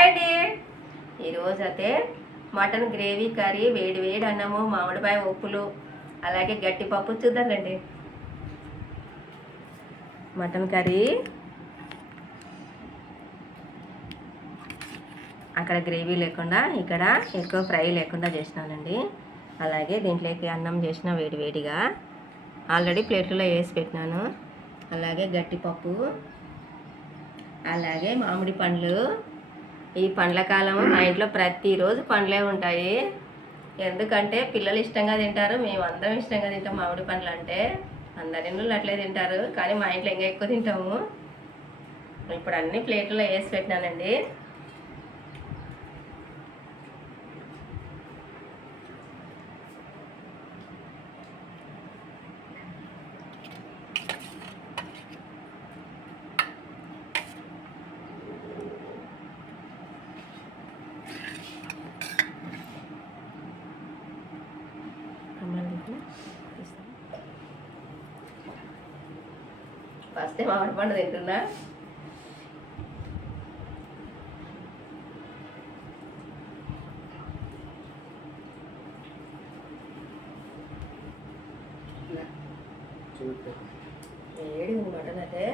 Hi అండి. ఈరోజు అయితే మటన్ గ్రేవీ కర్రీ, వేడి వేడి అన్నము, మామిడిపాయ ఉప్పులు, అలాగే గట్టి పప్పు చూద్దాండి. మటన్ కర్రీ అక్కడ గ్రేవీ లేకుండా ఇక్కడ ఎక్కువ ఫ్రై లేకుండా చేసినానండి. అలాగే దీంట్లోకి అన్నం చేసిన వేడి వేడిగా ఆల్రెడీ ప్లేట్లో వేసి పెట్టినాను. అలాగే గట్టిపప్పు, అలాగే మామిడి పండ్లు. ఈ పండ్ల కాలము మా ఇంట్లో ప్రతిరోజు పండ్లే ఉంటాయి. ఎందుకంటే పిల్లలు ఇష్టంగా తింటారు, మేము అందరం ఇష్టంగా తింటాం. మామిడి పండ్లు అంటే అందరి ఇళ్ళు అట్లే తింటారు, కానీ మా ఇంట్లో ఇంకా ఎక్కువ తింటాము. ఇప్పుడు అన్ని ప్లేట్లో వేసి పెట్టినానండి. ఫస్ట్ మామిడి పండు తింటున్నా. వేడి ఉంది మటన్ అయితే.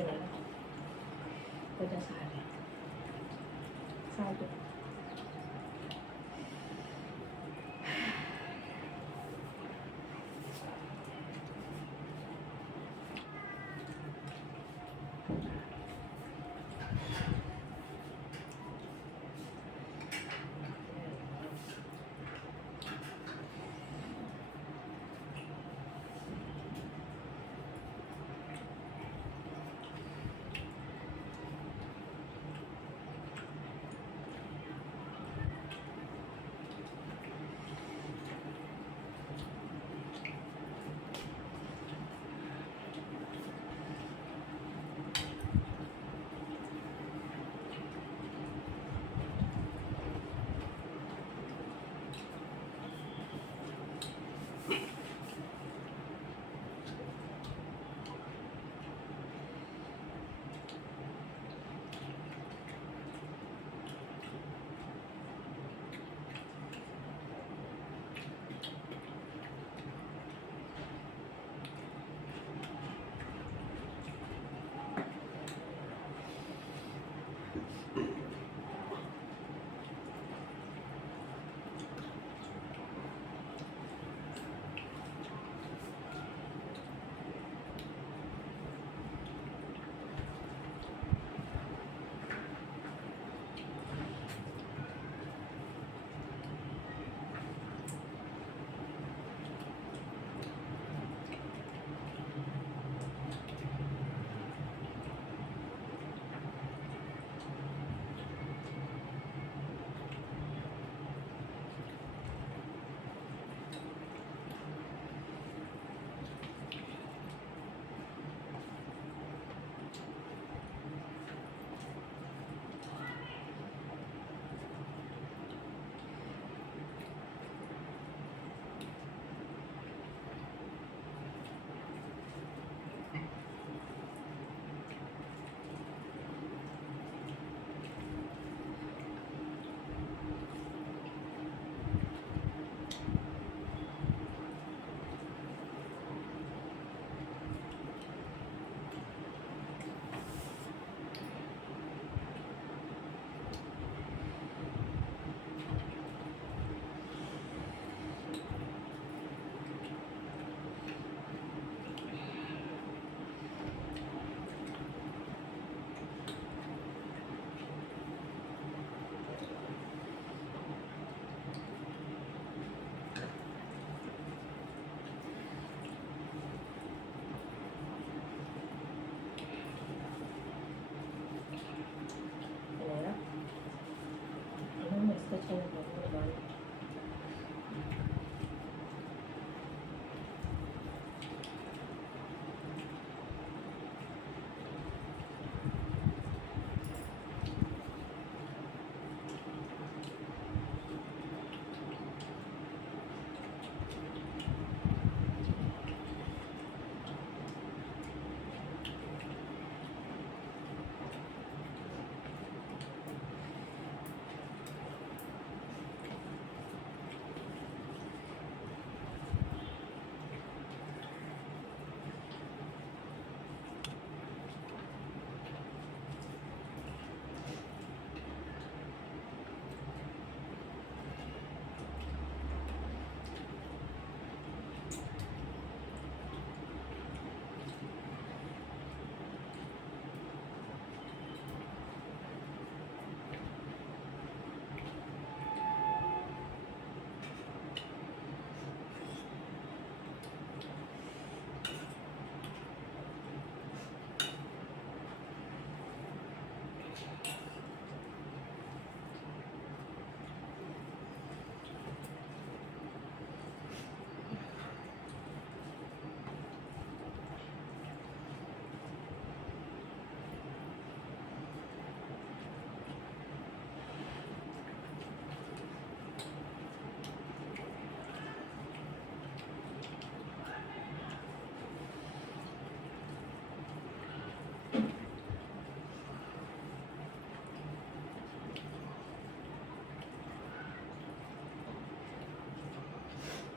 ఎక్కువ కొంచెం సాల్ట్ సాల్ట్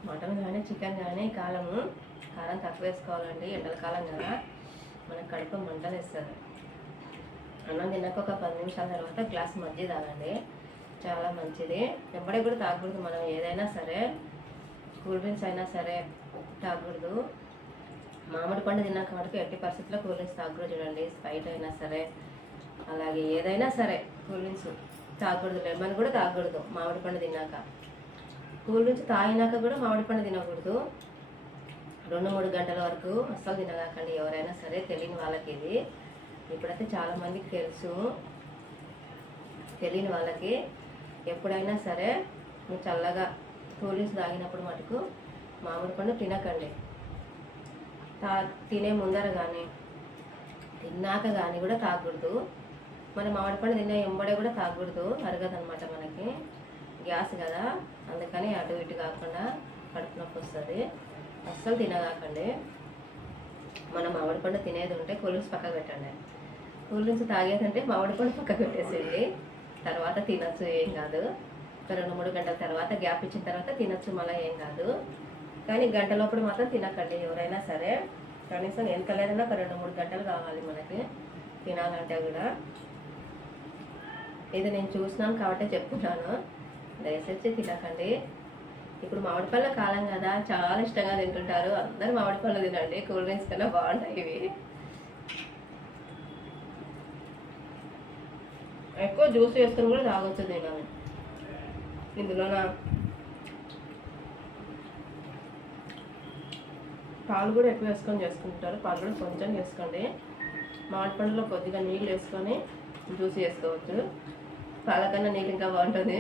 మటన్ కానీ చికెన్ కానీ కారం తక్కువ వేసుకోవాలండి, ఎండల కాలం కదా. మనకు కడుపు మంటలు వేస్తుంది. అన్నం తిన్నాక ఒక 10 నిమిషాల తర్వాత గ్లాస్ మజ్జిగ తాగండి, చాలా మంచిది. వెంబడే కూడా తాగకూడదు, మనం ఏదైనా సరే కూల్ డ్రింక్స్ అయినా సరే తాగకూడదు. మామిడి పండు తిన్నాక మటుకు ఎట్టి పరిస్థితుల్లో కూల్ డ్రింక్స్ తాగకూడదు. చూడండి, స్ప్రైట్ అయినా సరే అలాగే ఏదైనా సరే కూల్ డ్రింక్స్ తాగకూడదు. లెమన్ కూడా తాగకూడదు మామిడి పండు తిన్నాక. కూల్ డ్రింక్స్ తాగినాక కూడా మామిడి పండు తినకూడదు. 2-3 గంటల వరకు అస్సలు తినగాకండి ఎవరైనా సరే. తెలియని వాళ్ళకి ఇది ఇప్పుడైతే చాలామందికి తెలుసు. తెలియని వాళ్ళకి ఎప్పుడైనా సరే మీరు చల్లగా కూల్ డ్రింక్స్ తాగినప్పుడు మటుకు మామిడి పండు తినకండి. తినే ముందర కానీ తిన్నాక కానీ కూడా తాగకూడదు. మరి మామిడి పండు తినే ఎంబడే కూడా తాగకూడదు, అరగదనమాట మనకి, గ్యాస్ కదా. అందుకని అటు ఇటు కాకుండా కడుపు నొప్పి వస్తుంది. అస్సలు తినగాకండి. మనం మామిడి పండు తినేది ఉంటే కూల్ డ్రింక్స్ పక్కకు పెట్టండి. కూల్ డ్రింక్స్ తాగేది అంటే మామిడి పండు పక్కకు పెట్టేసేయండి. తర్వాత తినచ్చు, ఏం కాదు. ఒక 2-3 గంటల తర్వాత గ్యాప్ ఇచ్చిన తర్వాత తినచ్చు, మళ్ళీ ఏం కాదు. కానీ గంట లోపల మాత్రం తినకండి ఎవరైనా సరే. కనీసం ఎంత లేదన్నా ఒక 2-3 గంటలు కావాలి మనకి తినాలంటే కూడా. ఇది నేను చూసినాను కాబట్టి చెప్తున్నాను, దయచేసి తినకండి. ఇప్పుడు మామిడి పళ్ళ కాలం కదా, చాలా ఇష్టంగా తింటుంటారు అందరు. మామిడి పళ్ళు తినండి, కూల్ డ్రింక్స్ కన్నా బాగుంటాయి ఇవి. ఎక్కువ జ్యూస్ వేసుకొని కూడా తాగొచ్చు నేను. ఇందులో పాలు కూడా ఎక్కువ వేసుకొని చేసుకుంటారు. పాలు కూడా కొంచెం వేసుకోండి. మామిడి పండులో కొద్దిగా నీళ్ళు వేసుకొని జ్యూస్ చేసుకోవచ్చు. పాల కన్నా నీళ్ళు ఇంకా బాగుంటుంది.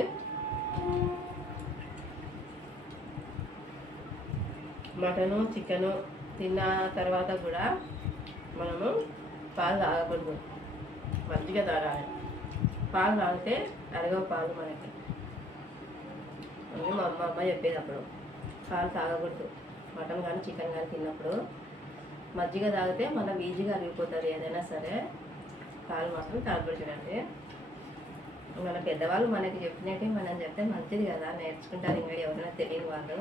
మటను చికెను తిన్న తర్వాత కూడా మనము పాలు తాగకూడదు, మజ్జిగ తాగాలి. పాలు తాగితే అరగవు పాలు మనకి. మా అమ్మ చెప్పేది అప్పుడు, పాలు తాగకూడదు మటన్ కానీ చికెన్ కానీ తిన్నప్పుడు. మజ్జిగ తాగితే మన ఈజీగా అరిగిపోతుంది ఏదైనా సరే. పాలు మాత్రం తాగకూడదు. చూడండి, మన పెద్దవాళ్ళు మనకి చెప్పినట్టు మనం చెప్తే మంచిది కదా, నేర్చుకుంటారు ఇంకా ఎవరైనా తెలియని వాళ్ళు.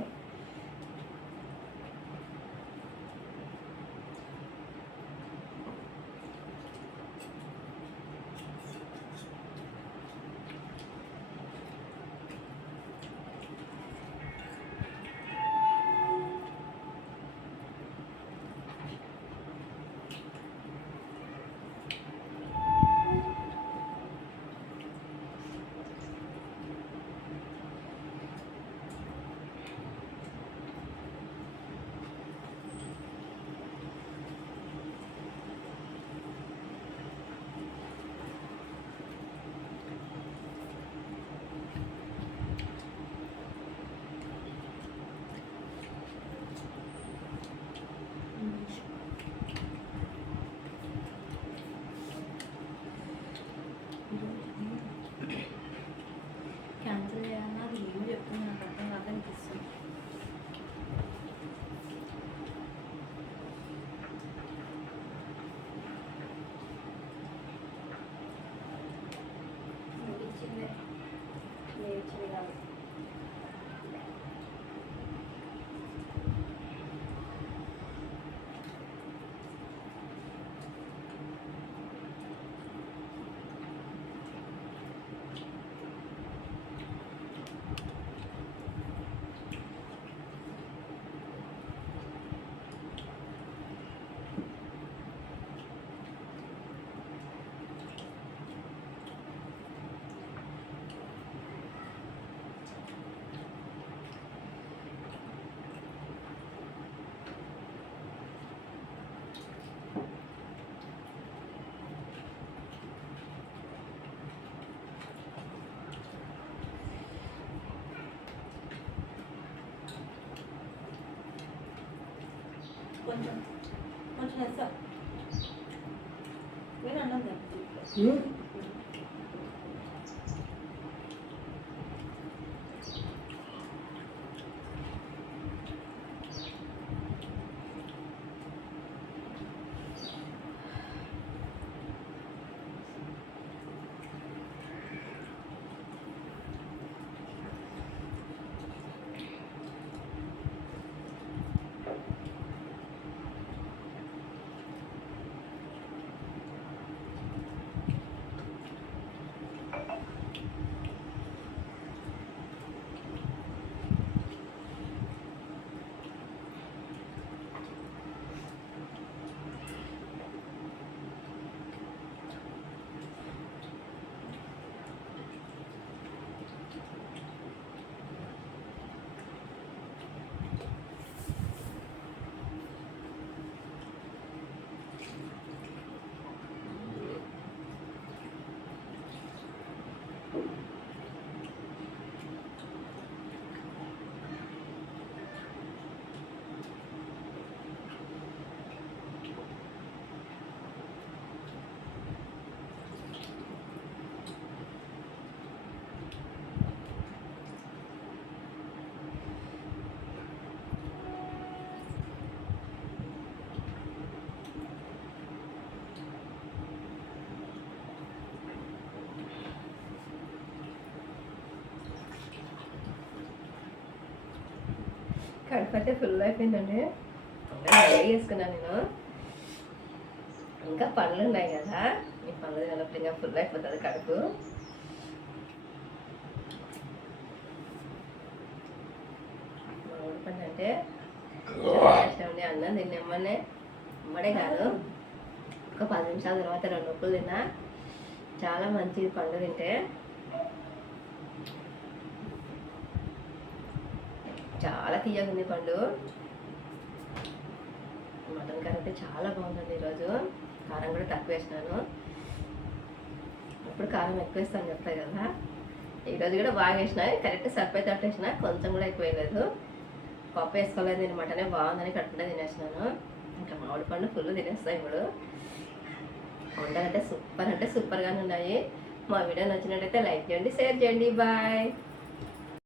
క్యాన్సిల్ చేయాలన్నా అది ఏమో చెప్తుంది, నాకు అర్థం కాక అనిపిస్తుంది. ఇచ్చిందే నేర్చింది కాదు. కొంచెం కొంచెం వేస్తా, నేను అన్నం తింటాను. కడుపు అయితే ఫుల్ అయిపోయిందండి. వేసుకున్నాను నేను. ఇంకా పనులు ఉన్నాయి కదా, ఈ పనులు తినప్పుడు ఇంకా ఫుల్ అయిపోతుంది కడుపు. మామిడి పండు అంటే చాలా ఇష్టం అండి. అన్నం తిన్నమ్మనే అమ్మడే కాదు, ఒక 10 నిమిషాల తర్వాత 2 నొప్పులు తిన్నా చాలా మంచిది పండు తింటే. చాలా తీయగా ఉంది పండు. మటన్ కర్రీ అయితే చాలా బాగుందండి ఈరోజు. కారం కూడా తక్కువ వేసినాను. ఇప్పుడు కారం ఎక్కువ వేస్తాను చెప్తాయి కదా, ఈరోజు కూడా బాగా వేసిన. కరెక్ట్ సరిపోయేటట్టు వేసిన, కొంచెం కూడా ఎక్కువ వేయలేదు. పప్పు వేసుకోలేదు నేను, మటనే బాగుందని కట్టుకుంటే తినేసినాను. ఇంకా మామిడి పండు ఫుల్ తినేస్తాను ఇప్పుడు. వంటలు అంటే సూపర్గానే ఉన్నాయి. మా వీడియో నచ్చినట్టయితే లైక్ చేయండి, షేర్ చేయండి. బాయ్.